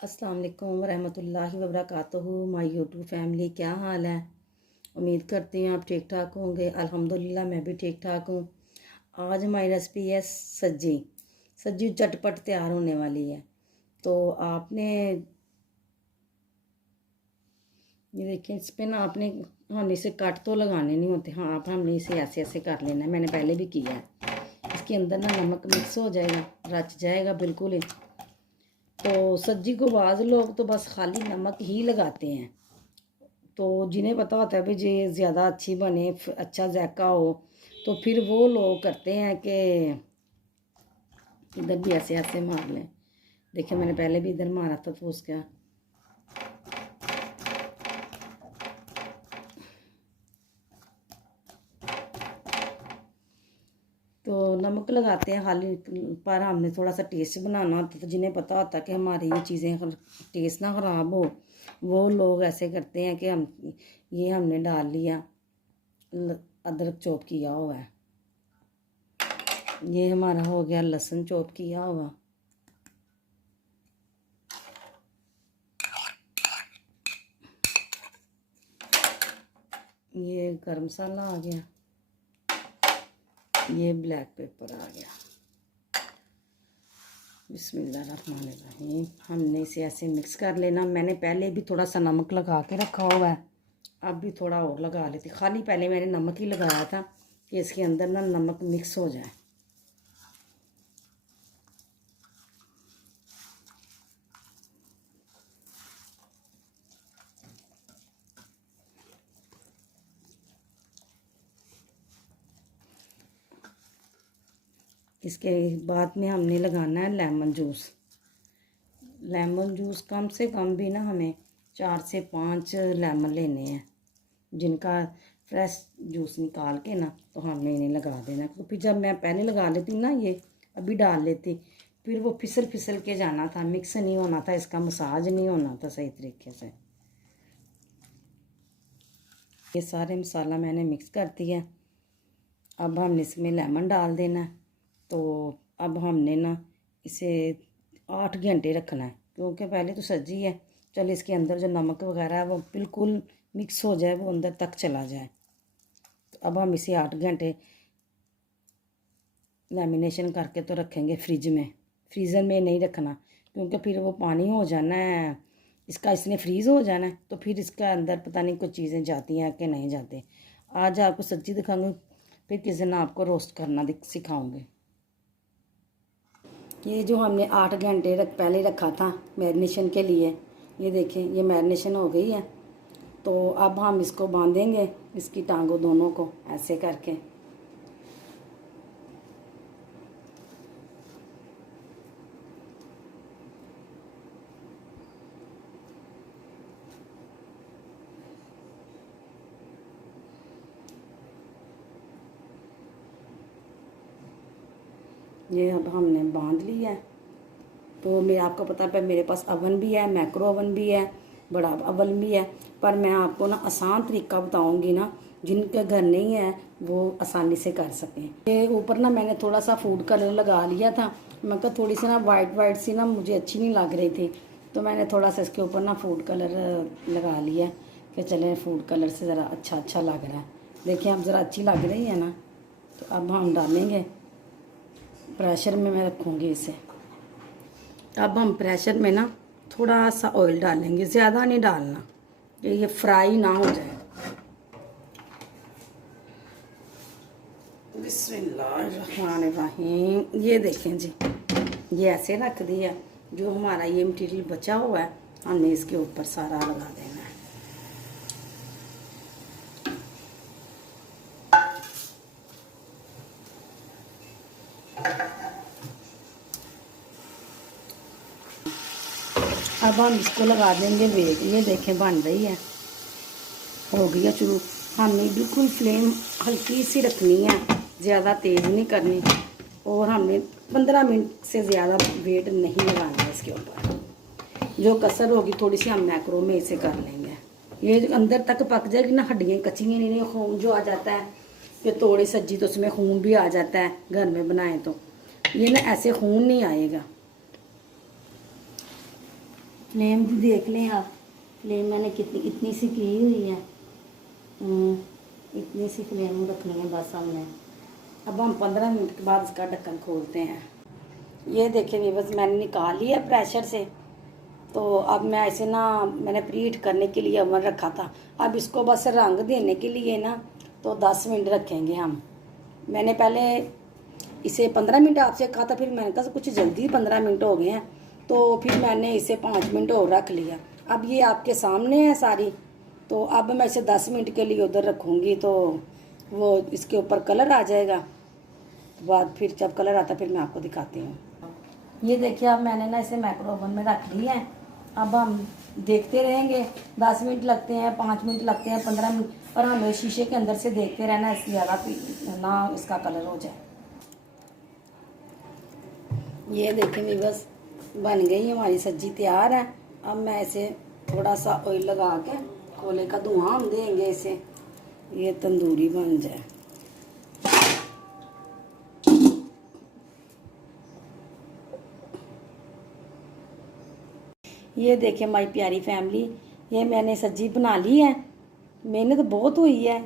अस्सलाम वालेकुम वरहमतुल्लाहि वबरकातुहू। माय यूट्यूब फैमिली, क्या हाल है? उम्मीद करती हूँ आप ठीक ठाक होंगे। अल्हम्दुलिल्लाह मैं भी ठीक ठाक हूँ। आज हमारी रेसिपी है सज्जी। सज्जी झटपट तैयार होने वाली है। तो आपने ये देखिए, इस पर ना आपने हमने इसे कट तो लगाने नहीं होते। हाँ, आप हमने इसे ऐसे ऐसे कर लेना है। मैंने पहले भी किया है। इसके अंदर ना नमक मिक्स हो जाएगा, रच जाएगा बिल्कुल ही। तो सब्जी को बाज़ लोग तो बस खाली नमक ही लगाते हैं। तो जिन्हें पता होता है भाई ये ज़्यादा अच्छी बने, अच्छा जायका हो, तो फिर वो लोग करते हैं कि इधर भी ऐसे ऐसे मार लें। देखिए, मैंने पहले भी इधर मारा था तो उसका तो नमक लगाते हैं खाली। पर हमने थोड़ा सा टेस्ट बनाना होता है, तो जिन्हें पता होता है कि हमारी ये चीज़ें टेस्ट ना ख़राब हो, वो लोग ऐसे करते हैं कि ये हमने डाल लिया अदरक चॉप किया हुआ है। ये हमारा हो गया लहसुन चॉप किया हुआ। ये गरम मसाला आ गया। ये ब्लैक पेपर आ गया। बिस्मिल्लाहिर्रहमानिर्रहीम। हमने इसे ऐसे मिक्स कर लेना। मैंने पहले भी थोड़ा सा नमक लगा के रखा हुआ है, अब भी थोड़ा और लगा लेती। खाली पहले मैंने नमक ही लगाया था कि इसके अंदर ना नमक मिक्स हो जाए। इसके बाद में हमने लगाना है लेमन जूस। लेमन जूस कम से कम भी ना हमें 4 से 5 लेमन लेने हैं, जिनका फ्रेश जूस निकाल के ना तो हमने इन्हें लगा देना। तो फिर जब मैं पहले लगा लेती ना, ये अभी डाल लेती, फिर वो फिसल फिसल के जाना था, मिक्स नहीं होना था, इसका मसाज नहीं होना था सही तरीके से। ये सारे मसाला मैंने मिक्स कर दिया। अब हमने इसमें लेमन डाल देना। तो अब हमने ना इसे 8 घंटे रखना है, क्योंकि पहले तो सब्जी है। चल इसके अंदर जो नमक वगैरह है वो बिल्कुल मिक्स हो जाए, वो अंदर तक चला जाए। तो अब हम इसे 8 घंटे लेमिनेशन करके तो रखेंगे फ्रिज में। फ्रीज़र में नहीं रखना, क्योंकि फिर वो पानी हो जाना है इसका, इसने फ्रीज़ हो जाना है, तो फिर इसका अंदर पता नहीं कुछ चीज़ें जाती हैं कि नहीं जाती। आज आपको सब्जी दिखाऊंगी, फिर किसी दिन आपको रोस्ट करना सिखाऊंगी। ये जो हमने 8 घंटे पहले रखा था मैरिनेशन के लिए, ये देखें ये मैरिनेशन हो गई है। तो अब हम इसको बांधेंगे, इसकी टांगों दोनों को ऐसे करके। ये अब हमने बांध लिया है। तो मैं आपको पता है मेरे पास अवन भी है, मैक्रो अवन भी है, बड़ा अवन भी है। पर मैं आपको ना आसान तरीका बताऊंगी ना, जिनके घर नहीं है वो आसानी से कर सकें। ये ऊपर ना मैंने थोड़ा सा फूड कलर लगा लिया था। मैं कहा थोड़ी सी ना वाइट वाइट सी ना मुझे अच्छी नहीं लग रही थी, तो मैंने थोड़ा सा इसके ऊपर ना फूड कलर लगा लिया कि चले फूड कलर से ज़रा अच्छा अच्छा लग रहा है। देखिए अब ज़रा अच्छी लग रही है ना। तो अब हम डालेंगे प्रेशर में, मैं रखूँगी इसे। अब हम प्रेशर में ना थोड़ा सा ऑयल डालेंगे, ज़्यादा नहीं डालना कि ये फ्राई ना हो जाए। बिस्मिल्लाहिर्रहमानिर्रहीम। ये देखें जी, ये ऐसे रख दिया। जो हमारा ये मटेरियल बचा हुआ है हमने इसके ऊपर सारा लगा देना है। अब हम इसको लगा देंगे वेग। ये देखें बन रही है, हो गई है शुरू। हमने बिल्कुल फ्लेम हल्की सी रखनी है, ज़्यादा तेज़ नहीं करनी। और हमने 15 मिनट से ज़्यादा वेट नहीं लगाना है इसके ऊपर। जो कसर होगी थोड़ी सी हम मैक्रो में इसे कर लेंगे। ये अंदर तक पक जाएगी ना, हड्डियाँ कच्ची नहीं, खून जो आ जाता है कि थोड़ी सब्जी तो उसमें खून भी आ जाता है घर में बनाए, तो ये ना ऐसे खून नहीं आएगा। फ्लेम भी देख लें आप, फ्लेम मैंने कितनी इतनी सी की हुई है। इतनी सी फ्लेम रखनी है बस हमने। अब हम 15 मिनट के बाद इसका ढक्कन खोलते हैं। ये देखिए बस मैंने निकाल लिया प्रेशर से। तो अब मैं ऐसे ना, मैंने प्रीहीट करने के लिए ओवन रखा था। अब इसको बस रंग देने के लिए ना तो 10 मिनट रखेंगे हम। मैंने पहले इसे 15 मिनट आपसे कहा था, फिर मैंने कहा कुछ जल्दी 15 मिनट हो गए हैं, तो फिर मैंने इसे 5 मिनट और रख लिया। अब ये आपके सामने है सारी। तो अब मैं इसे 10 मिनट के लिए उधर रखूँगी, तो वो इसके ऊपर कलर आ जाएगा। तो बाद फिर जब कलर आता फिर मैं आपको दिखाती हूँ। ये देखिए अब मैंने ना इसे माइक्रो ओवन में रख लिया है। अब हम देखते रहेंगे, 10 मिनट लगते हैं, 5 मिनट लगते हैं, 15 मिनट, पर हमें शीशे के अंदर से देखते रहना, इससे ज़्यादा ना इसका कलर हो जाए। ये देखें बस बन गई हमारी सब्जी तैयार है। अब मैं इसे थोड़ा सा ऑयल लगा के, कोले का धुआं हम देंगे इसे, ये तंदूरी बन जाए। ये देखें हमारी प्यारी फैमिली, ये मैंने सब्जी बना ली है। मेहनत बहुत हुई है,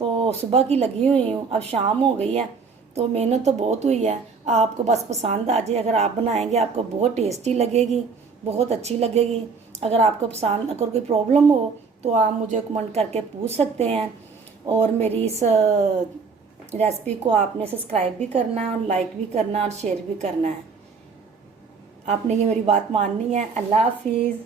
तो सुबह की लगी हुई हूँ, अब शाम हो गई है, तो मेहनत तो बहुत हुई है। आपको बस पसंद आ जाए, अगर आप बनाएंगे आपको बहुत टेस्टी लगेगी, बहुत अच्छी लगेगी। अगर आपको पसंद, अगर कोई प्रॉब्लम हो तो आप मुझे कमेंट करके पूछ सकते हैं। और मेरी इस रेसिपी को आपने सब्सक्राइब भी करना है और लाइक भी करना है और शेयर भी करना है। आपने ये मेरी बात माननी है। अल्लाह हाफिज़।